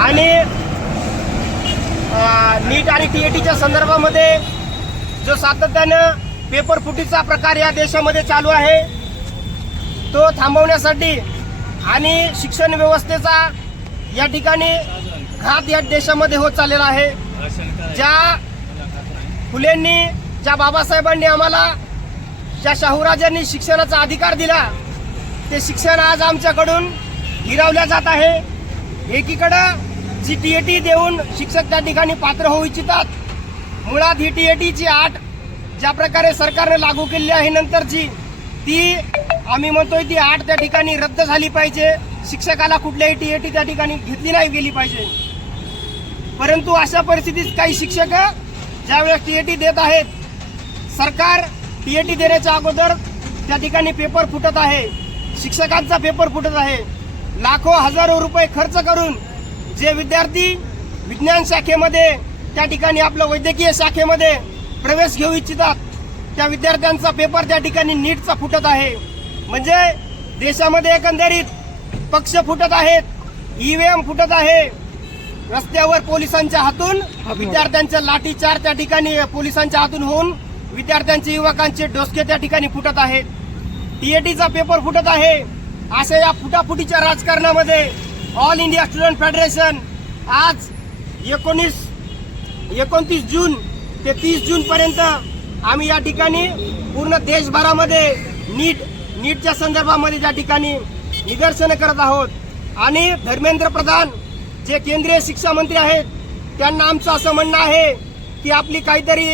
आणि नीट आणि टीएटीच्या संदर्भामध्ये जो सातत्यानं पेपर फुटीचा प्रकार या देशामध्ये चालू आहे तो थांबवण्यासाठी आणि शिक्षण व्यवस्थेचा या ठिकाणी घात या देशामध्ये होत चाललेला आहे। ज्या फुलेंनी, ज्या बाबासाहेबांनी आम्हाला, ज्या शाहूराजांनी शिक्षणाचा अधिकार दिला ते शिक्षण आज आमच्याकडून हिरावल्या जात आहे। एकीकडं जी टीएटी देऊन शिक्षक त्या ठिकाणी पात्र होऊ इच्छितात, मुळात ही टीएटीची अट ज्या प्रकारे सरकारने लागू केली आहे नंतरची, ती आम्ही म्हणतोय ती अट त्या ठिकाणी रद्द झाली पाहिजे। शिक्षकाला कुठल्याही टीएटी त्या ठिकाणी घेतली नाही गेली पाहिजे। परंतु अशा परिस्थितीत काही शिक्षक ज्यावेळेस टीएटी देत आहेत, सरकार टीएटी देण्याच्या अगोदर त्या ठिकाणी पेपर फुटत आहे, शिक्षकांचा पेपर फुटत आहे। लाखो हजारो रुपये खर्च करून जे विद्यार्थी विज्ञान शाखेमध्ये त्या ठिकाणी आपलं वैद्यकीय शाखेमध्ये प्रवेश घेऊ इच्छितात त्या विद्यार्थ्यांचा पेपर त्या ठिकाणी नीटचा फुटत आहे। म्हणजे देशामध्ये एकंदरीत पक्ष फुटत आहेत, ईव्हीएम फुटत आहे, रस्त्यावर पोलिसांच्या हातून विद्यार्थ्यांचा लाठीचार्ज त्या ठिकाणी पोलिसांच्या हातून होऊन विद्यार्थ्यांचे, युवकांचे डोसके त्या ठिकाणी फुटत आहेत, टीएटीचा पेपर फुटत आहे। अशा या फुटाफुटीच्या राजकारणामध्ये ऑल इंडिया स्टुडंट फेडरेशन आज 29 जून ते 30 जून पर्यंत आम्ही या ठिकाणी पूर्ण देशभरामध्ये नीटच्या संदर्भामध्ये त्या ठिकाणी निदर्शनं करत आहोत। आणि धर्मेंद्र प्रधान जे केंद्रीय शिक्षा मंत्री आहेत त्यांना आमचं असं म्हणणं आहे की आपली काहीतरी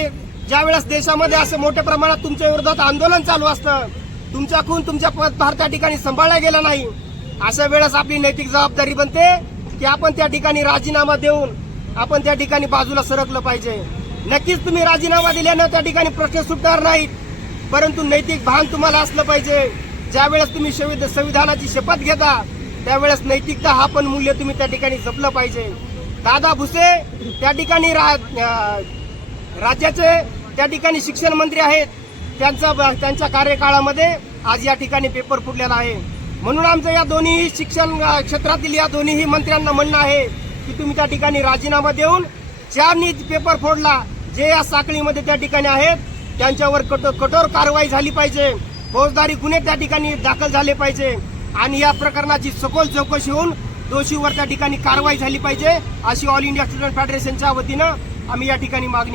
ज्यावेळेस देशामध्ये असं मोठ्या प्रमाणात तुमच्या विरोधात आंदोलन चालू असतं, तुमच्याकडून तुमच्या पदभार त्या ठिकाणी सांभाळला गेला नाही, अशा वेळेस आपली नैतिक जबाबदारी बनते की आपण त्या ठिकाणी राजीनामा देऊन आपण त्या ठिकाणी बाजूला सरकलं पाहिजे। नक्कीच तुम्ही राजीनामा दिल्यानं त्या ठिकाणी प्रश्न सुटणार नाहीत, परंतु नैतिक भान तुम्हाला असलं पाहिजे। ज्यावेळेस तुम्ही संविधानाची शपथ घेता त्यावेळेस नैतिकता हा पण मूल्य तुम्ही त्या ठिकाणी जपलं पाहिजे। दादा भुसे त्या ठिकाणी राज्याचे त्या ठिकाणी शिक्षण मंत्री आहेत, त्यांच्या कार्यकाळामध्ये आज या ठिकाणी पेपर फुटलेला आहे। म्हणून आमचं या दोन्ही शिक्षण क्षेत्रातील या दोन्ही मंत्र्यांना म्हणणं आहे की तुम्ही त्या ठिकाणी राजीनामा देऊन ज्यांनी पेपर फोडला, जे या साखळीमध्ये त्या ठिकाणी आहेत त्यांच्यावर कठोर कारवाई झाली पाहिजे, फौजदारी गुन्हे त्या ठिकाणी दाखल झाले पाहिजे आणि या प्रकरणाची सखोल चौकशी होऊन दोषीवर त्या ठिकाणी कारवाई झाली पाहिजे, अशी ऑल इंडिया स्टुडंट फेडरेशनच्या वतीनं आम्ही या ठिकाणी मागणी